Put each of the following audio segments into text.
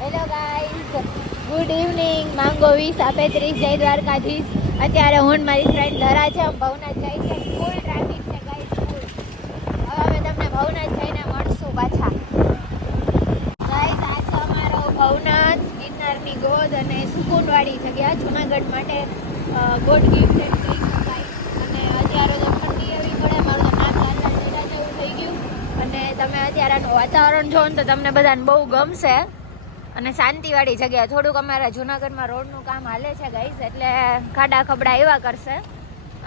Hello guys, good evening. માંગો 20:35 જય દ્વારકાધીશ. અત્યારે હું મારી ફ્રેન્ડ ધરા છે, ભવનાથ જાય છે. ફૂલ ટ્રાફિક છે ગાઈઝ, ફૂલ. હવે અમે તમને ભવનાથ જઈને મળશું પાછા. ગાઈઝ, આ છે અમારો ભવનાથ, ગિરનારની ગોદ અને સુકૂનવાળી જગ્યા, જુનાગઢ માટે ગોડ ગિફ્ટ એમ કહી શકાય. અને અત્યારે તો ઠંડી એવી પડે, મારું તો નાક લાલ લીલા જેવું થઈ ગયું. અને તમે અત્યારેનું વાતાવરણ જોવો ને તો તમને બધાને બહુ ગમશે. અને શાંતિવાળી જગ્યા. થોડુંક અમારા જુનાગઢમાં રોડનું કામ હાલે છે ગાઈસ, એટલે ખાડા ખબડા એવા કરશે.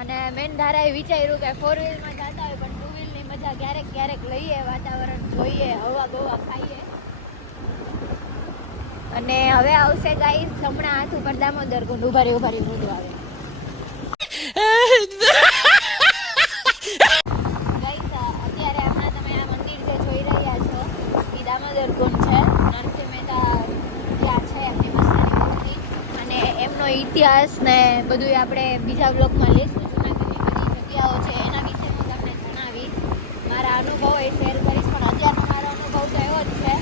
અને મેન ધારાએ વિચાર્યું કે 4 વ્હીલમાં જતા હોય પણ 2 વ્હીલની મજા ક્યારેક ક્યારેક લઈએ, વાતાવરણ જોઈએ, હવા બવા ખાઈએ. અને હવે આવશે ગાઈસ હમણાં હાથ ઉપર દામોદર કુંડ. ઉભારી ઊંધું આવે. ગાઈસ, અત્યારે હમણાં તમે આ મંદિર જે જોઈ રહ્યા છો એ દામોદર કુંડ છે. નરસિંહ મહેતા ત્યાં છે એમની મસ્તાની મૂર્તિ. અને એમનો ઇતિહાસ ને બધું આપણે બીજા બ્લોગમાં લઈશું. જૂનાગઢની બધી જગ્યાઓ છે એના વિશે હું તમને જણાવીશ. મારા અનુભવો એ શેર કરીશ. પણ અત્યારનો મારો અનુભવ તો એવો જ છે.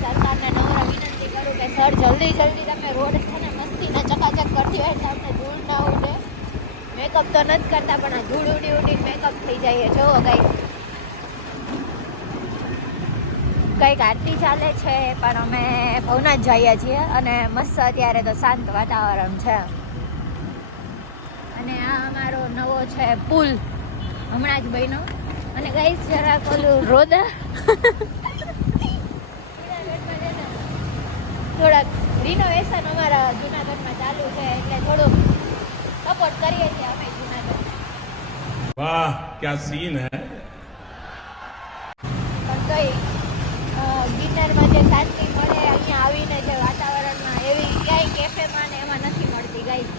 સરકારને નમ્ર વિનંતી કરું કે સર જલ્દી તમે રોડ છે ને મસ્તીના ચકાચક કરતી હોય એટલે અમને ધૂળ ના ઉડે. મેકઅપ તો નથી કરતા પણ આ ધૂળ ઉડીને મેકઅપ થઈ જાય. જોવો ગાઈસ, કંઈક આરતી ચાલે છે પણ અમે ભવનાથ જઈએ છીએ. અને મસ્ત અત્યારે તો શાંત વાતાવરણ છે. અને આ અમારો નવો છે પુલ, હમણાં જ બન્યો. અને ગાઈસ જરાક ઓલું રોદા થોડાક રિનોવેશન અમારા જુનાગઢમાં ચાલુ છે એટલે થોડુંક સપોર્ટ કરીએ છીએ અમે જુનાગઢ. વાહ ક્યા સીન હે. પણ કઈ ગિરનારમાં જે શાંતિ મળે અહીંયા આવીને જે વાતાવરણમાં, એવી ક્યાંય કેફેમાં ને એમાં નથી મળતી ગાઈસ.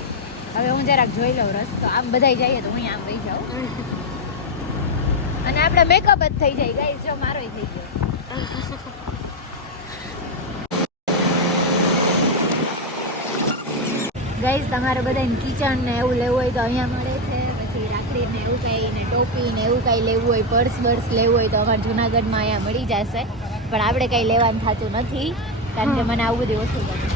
હવે હું જરાક જોઈ લઉં રસ્તો. આમ બધાય જઈએ તો હું આમ વહી જાઉં અને આપણે મેકઅપ જ થઈ જાય ગાઈસ. જો મારોય થઈ ગયો. ગાઈસ, તમારે બધાને કિચન ને એવું લેવું હોય તો અહીંયા મળે છે. પછી રાખડી ને એવું કંઈ ને ટોપી ને એવું કંઈ લેવું હોય, પર્સ લેવું હોય તો અમારા જુનાગઢમાં અહીંયા મળી જશે. પણ આપણે કંઈ લેવાનું થતું નથી કારણ કે મને આવું બધું ઓછું ગમે.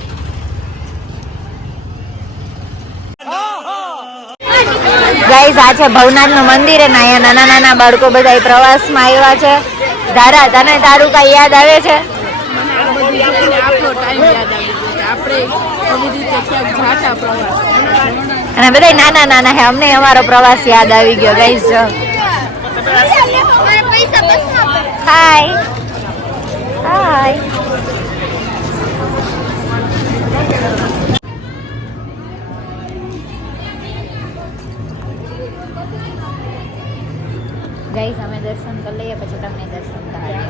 ગાઈસ, આ છે ભવનાથનું મંદિર અને અહીંયા નાના નાના બાળકો બધા પ્રવાસમાં આવ્યા છે. ધારા, તને તારું કઈ યાદ આવે છે? અને બધા નાના નાના હે. અમને અમારો પ્રવાસ યાદ આવી ગયો ગાઈસ. જો હાય હાય. ગાઈસ, અમે દર્શન કરી લઈએ પછી તમને દર્શન કરાવીએ.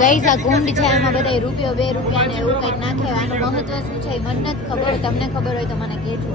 ગાઈસ, આ કુંડ છે, એમાં બધા ₹1 2 રૂપિયા ને એવું કંઈક નાખે. આનું મહત્વ શું છે મને નથી ખબર. તમને ખબર હોય તો મને કહેજો.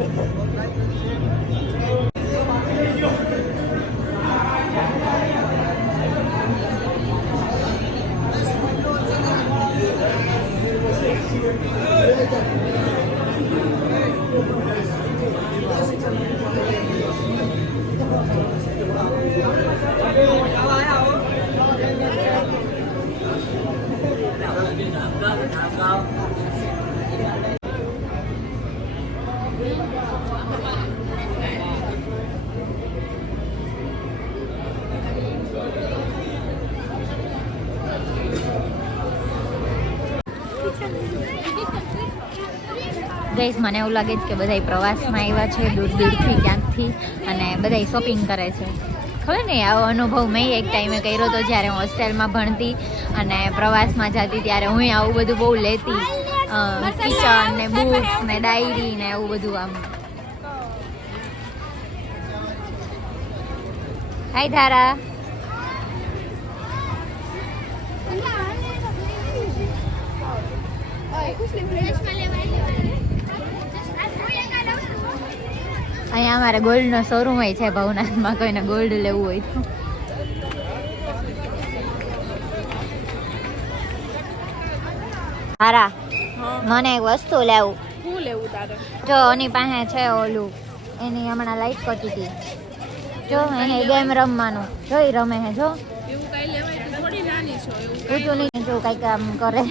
ગાઈસ, મને એવું લાગે છે કે બધા પ્રવાસમાં આવ્યા છે દૂર દૂરથી ક્યાંકથી અને બધા શોપિંગ કરે છે. ખબર નહીં, આવો અનુભવ મેં એક ટાઈમે કર્યો હતો જ્યારે હું હોસ્ટેલમાં ભણતી અને પ્રવાસમાં જતી. ત્યારે હું આવું બધું બહુ લેતી, કિચન ને બુક્સ ને ડાયરી ને એવું બધું. આમ હાય ધારા. અહીંયા અમારે ગોલ્ડનો શોરૂમ હોય છે ભવનાથમાં, કોઈને ગોલ્ડ લેવું હોય તો. હારા મને એક વસ્તુ લેવું. શું લેવું તારે? જો એની પાસે છે ઓલું, એની હમણાં લાઈટ કરતી હતી, જો એને ગેમ રમવાનું, જો ઈ રમે હે, જો એવું કઈ લેવાય? તું થોડી નાની છો. એવું ઊંચું નહીં, જો કઈ કામ કરે.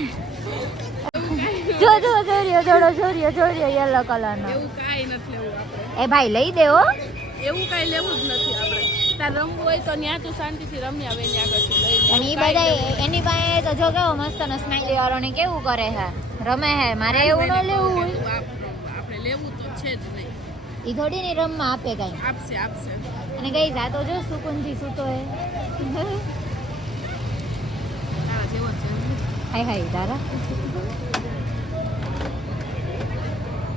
જો જો જોરિયો જોડો જોરિયો યલો કલરનો. એવું કાંઈ નથી લેવું આપણે. એ ભાઈ લઈ દે હો. એવું કાંઈ લેવું જ નથી આપણે. તાર રમવું હોય તો ત્યાં તું શાંતિથી રમી આવે એની આગળથી લઈ લે. અને ઈ બધા એની પાસે તો જો કેવો મસ્ત નો સ્માઈલી વાળો ને કેવું કરે હે, રમે હે. મારે એવું ન લેવું હોય. આપણે લેવું તો છે જ નહીં. ઈ થોડી ની રમવા આપે કઈ. આપશે અને ગઈ જાતો જો સુકુનથી સૂતો હે. હા જેવો છે. હાય હાય તારા.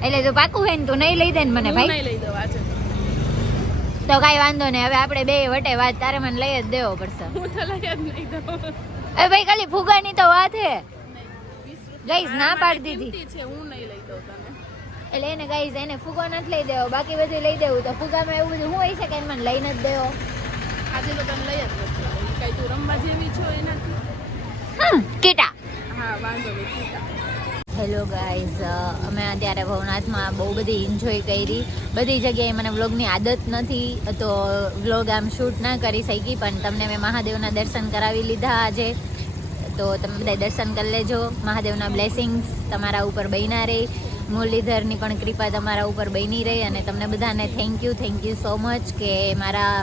એટલે તો પાકું હે ને, તું નહીં લઈ દે ને મને હું ભાઈ? નહીં લઈ દઉં આજે. તો કઈ વાંધો નહીં, હવે આપણે બે વટે વાત, તારે મને લઈ જ દેવો પડશે. હું તો લઈ જ નહીં દઉં. એ ભાઈ ખાલી ફુગાની તો વાત હે. ગઈસ ના મારા પાડી માટે દીધી. કિંમતી છે, હું નહીં લઈ દઉં તને. એટલે એને ગઈસ એને ફુગો નથી લઈ દેવો, બાકી બધું લઈ દેવું. તો ફુગામાં એવું બધું શું હોય છે કે એને મને લઈને જ દેવો? આજે તો તને લઈ જ નથી. કઈ તું રમવા જેવી છો એનાથી? કીટા. હા વાંધો નહીં ઠીક. હેલો ગાઈઝ, અમે અત્યારે ભવનાથમાં બહુ બધી એન્જોય કરી. બધી જગ્યાએ મને વ્લોગની આદત નથી તો વ્લોગ આમ શૂટ ના કરી શકી, પણ તમને મેં મહાદેવના દર્શન કરાવી લીધા આજે. તો તમે બધા દર્શન કરી લેજો. મહાદેવના બ્લેસિંગ્સ તમારા ઉપર બન્યા રહે, મુરલીધરની પણ કૃપા તમારા ઉપર બની રહી. અને તમને બધાને થેન્ક યુ સો મચ કે મારા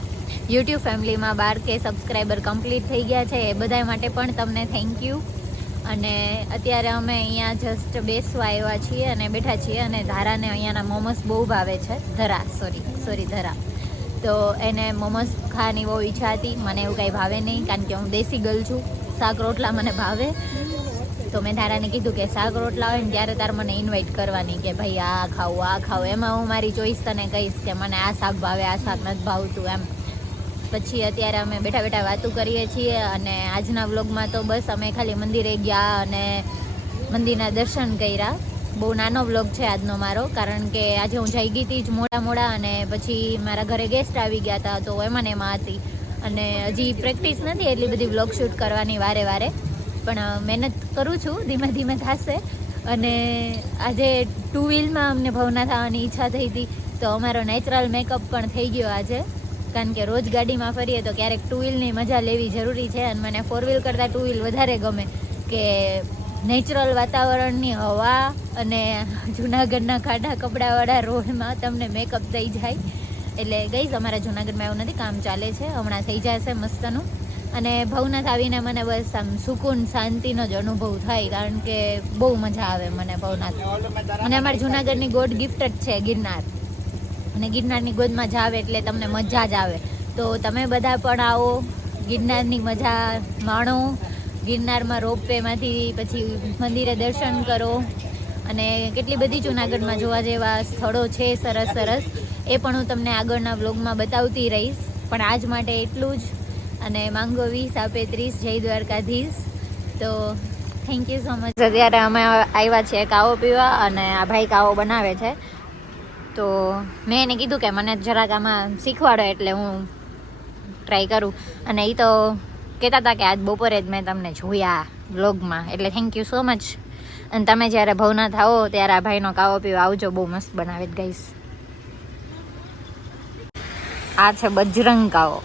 યુટ્યુબ ફેમિલીમાં 12K સબસ્ક્રાઈબર કમ્પ્લીટ થઈ ગયા છે. એ બધા માટે પણ તમને થેન્ક યુ. અને અત્યારે અમે અહીંયા જસ્ટ બેસવા આવ્યા છીએ અને બેઠા છીએ. અને ધારાને અહીંયાના મોમોસ બહુ ભાવે છે. ધરા. તો એને મોમોસ ખાવાની બહુ ઈચ્છા હતી. મને એવું કાંઈ ભાવે નહીં, કારણ કે હું દેશી ગર્લ છું. શાક રોટલા મને ભાવે. તો મેં ધારાને કીધું કે શાક રોટલા હોય ને ત્યારે તારે મને ઇન્વાઇટ કરવાની, કે ભાઈ આ ખાવું. એમાં હું મારી ચોઈસ તને કહીશ કે મને આ શાક ભાવે, આ શાક નથી ભાવતું એમ. પછી અત્યારે અમે બેઠા બેઠા વાતો કરીએ છીએ. અને આજના વ્લોગમાં તો બસ અમે ખાલી મંદિરે ગયા અને મંદિરના દર્શન કર્યા. બહુ નાનો વ્લોગ છે આજનો મારો, કારણ કે આજે હું જઈ ગઈ હતી જ મોડા અને પછી મારા ઘરે ગેસ્ટ આવી ગયા હતા, તો એમાં ને એમાં હતી. અને હજી પ્રેક્ટિસ નથી એટલી બધી વ્લોગ શૂટ કરવાની વારે વારે, પણ મહેનત કરું છું, ધીમે ધીમે થશે. અને આજે 2 વ્હીલમાં અમને ભવનાથ આવવાની ઈચ્છા થઈ હતી, તો અમારો નેચરલ મેકઅપ પણ થઈ ગયો આજે. કારણ કે રોજ ગાડીમાં ફરીએ તો ક્યારેક 2 વ્હીલની મજા લેવી જરૂરી છે. અને મને 4 વ્હીલ કરતાં 2 વ્હીલ વધારે ગમે, કે નેચરલ વાતાવરણની હવા અને જૂનાગઢના ખાડા કપડાવાળા રોડમાં તમને મેકઅપ થઈ જાય. એટલે ગઈશ અમારા જૂનાગઢમાં એવું નથી, કામ ચાલે છે, હમણાં થઈ જશે મસ્તનું. અને ભવનાથ આવીને મને બસ આમ સુકૂન શાંતિનો જ અનુભવ થાય, કારણ કે બહુ મજા આવે મને ભવનાથ. અને અમારા જૂનાગઢની ગોડ ગિફ્ટ જ છે ગિરનાર, અને ગિરનારની ગોદમાં જાવ એટલે તમને મજા જ આવે. તો તમે બધા પણ આવો, ગિરનારની મજા માણો. ગિરનારમાં રોપવેમાંથી પછી મંદિરે દર્શન કરો. અને કેટલી બધી જૂનાગઢમાં જોવા જેવા સ્થળો છે સરસ. એ પણ હું તમને આગળના વ્લોગમાં બતાવતી રહીશ. પણ આજ માટે એટલું જ. અને માંગો 20 આપે 30, જય દ્વારકાધીશ. તો થેન્ક યુ સો મચ. અત્યારે અમે આવ્યા છીએ કાવો પીવા, અને આ ભાઈ કાવો બનાવે છે. તો મેં એને કીધું કે મને જરાક આમાં શીખવાડો, એટલે હું ટ્રાય કરું. અને એ તો કહેતા હતા કે આજ બપોરે જ મેં તમને જોયા વ્લોગમાં, એટલે થેન્ક યુ સો મચ. અને તમે જ્યારે ભવનાથ આવો ત્યારે આ ભાઈનો કાવો પીવા આવજો, બહુ મસ્ત બનાવે જ ગાઈસ. આ છે બજરંગ કાવો.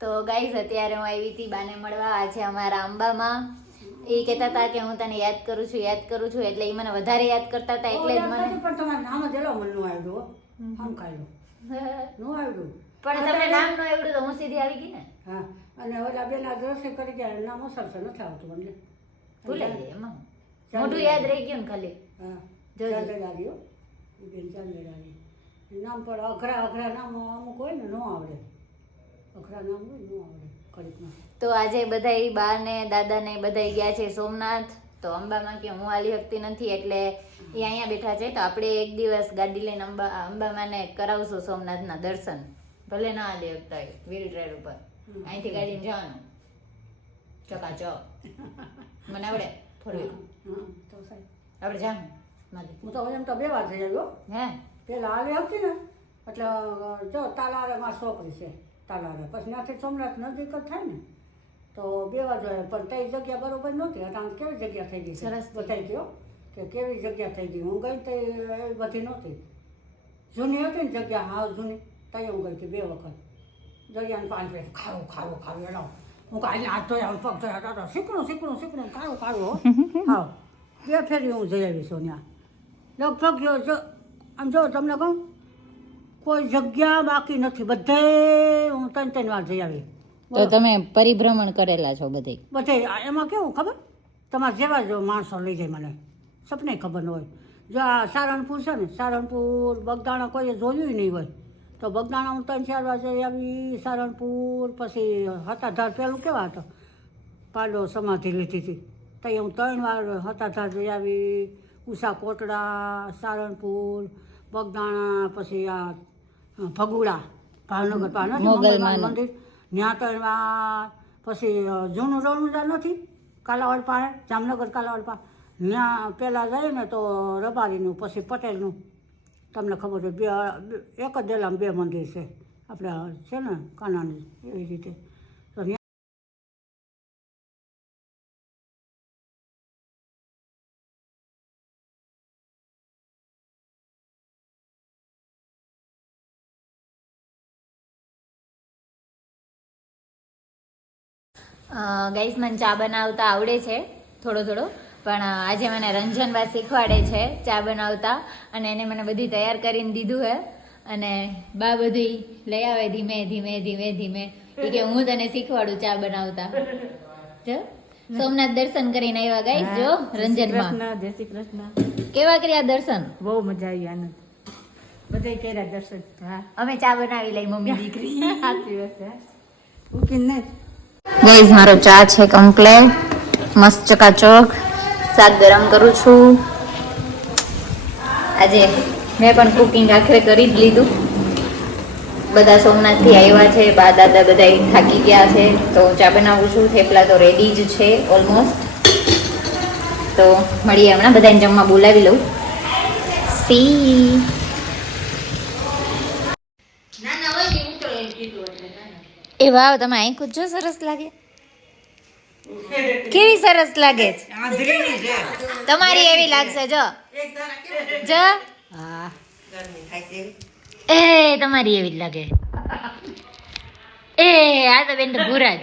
તો ગાઈઝ અત્યારે હું આવી હતી બાને મળવા આજે અમારા અંબામાં. એ કહેતા હતા કે હું તને યાદ કરું છું, એટલે એ મને વધારે યાદ કરતા હતા. એટલે જ મને પણ તમારું નામ જ એલો મન નું આવ્યું આમ કાઢ્યું નું આવ્યું પણ તમને નામ ન આવડ્યું તો હું સીધી આવી ગઈ ને. હા, અને ઓલા બેન આ રસોઈ કરી ગયા નામ અસરશે નથી આવતું મને, ભૂલાઈ જાય એમાં મોઢું યાદ રહી ગયું ને ખાલી. હા જોજો. ચાંદડારી બેન ચાંદડારી નામ પણ અઘરા નામ અમુક હોય ને ન આવડે, અઘરા નામ હોય ન આવડે ઘડીકમાં. તો આજે બધાય બા ને દાદા ને બધાય ગયા છે સોમનાથ. તો અંબામાં કે હું હાલી શકતી નથી એટલે એ અહીંયા બેઠા છે. તો આપણે એક દિવસ ગાડી લઈને અંબામાને કરાવશું સોમનાથના દર્શન. ભલે ના હાલી શકતા હોય વ્હીલ ટ્રેડ ઉપર, અહીંથી ગાડીને જવાનું ચકાચક. મને આવડે થોડું, તો સાહેબ આપણે જાણ મારી. હું તો એમ તો 2 વાર જઈ આવ્યો. હે પેલા હાલી હતી ને એટલે જો તાલારે મારી છોકરી છે તાલારે, પછી ત્યાંથી સોમનાથ નજીક જ થાય ને તો 2 વાર જોઈએ. પણ તે જગ્યા બરોબર નહોતી. અત્યારે કેવી જગ્યા થઈ ગઈ છે સરસ બતાવી ગયો કે કેવી જગ્યા થઈ ગઈ. હું ગઈ તો એ બધી નહોતી, જૂની હતી ને જગ્યા, હાવ જૂની. ત્યાં હું ગઈ હતી 2 વખત. દરિયાનું પાણી પીએ ખારું ખારું ખારું એનો હું કાંઈ હાથ ધોયા પગ ધોયા દાદા શીકણું ખારું ખારું હા 2 ફેરી હું જઈ આવી છું ત્યાં. લગભગ જો આમ જો તમને કહું કોઈ જગ્યા બાકી નથી, બધે હું 3 વાર જઈ આવી. તો તમે પરિભ્રમણ કરેલા છો બધે? બધે એમાં કેવું ખબર, તમારા જેવા જ માણસો લઈ જાય મને, સપને ખબર ન હોય. જો આ સારણપુર છે ને, સારણપુર બગદાણા કોઈએ જોયું નહીં હોય તો બગદાણા હું 3-4 વાર જઈ આવી. સારણપુર પછી હતાધાર પેલું કેવા હતો પાંડવ સમાધિ લીધી હતી ત્યાં હું 3 વાર હતાધાર જઈ આવી. ઉષા કોટડા, સારણપુર, બગદાણા, પછી આ ભગુડા ભાવનગર મંદિર ત્યાં 3 વાર. પછી જૂનું રણુજા નથી કાલાવાડ પાસે, જામનગર કાલાવાડ પાસે, ત્યાં પહેલાં જઈએ ને તો રબારીનું પછી પટેલનું. તમને ખબર છે એક જ ડેલામાં 2 મંદિર છે આપણે છે ને કાનાની એવી રીતે. તો ગાઈસ મને ચા બનાવતા આવડે છે થોડો થોડો, પણ આજે મને રંજનબા શીખવાડે છે ચા બનાવતા, અને એને મને બધી તૈયાર કરીને દીધું હે. અને બા બધું લઈ આવે ધીમે ધીમે ધીમે ધીમે, કે હું તને શીખવાડું ચા બનાવતા. જો સોમનાથ દર્શન કરીને આવ્યા ગાઈસ. જો રંજનમાં જય શ્રી કૃષ્ણ. કેવા કર્યા દર્શન? બહુ મજા આવી, આનંદ બધે કર્યા દર્શન. હા અમે ચા બનાવી લઈ મમ્મી દીકરી. સાચી વાત છે. ઉકીને નહીં ગાઈઝ મારો ચા છે કમ્પ્લેટ, મસ્ત ચકાચક. શાક ગરમ કરું છું. આજે મેં પણ કુકિંગ આખરે કરી જ લીધું. બધા સોમનાથથી આવ્યા છે, બા દાદા બધા થાકી ગયા છે તો ચા બનાવું છું. થેપલા તો રેડી જ છે ઓલમોસ્ટ. તો મળીએ હમણાં, બધાને જમવા બોલાવી લઉં. સી એ વાવ, તમે આંખો જો સરસ લાગે. કેવી સરસ લાગે છે. તમારી એવી લાગશે જો જો. એ તમારી એવી જ લાગે. એ આ તો બેન તો ભૂરા જ.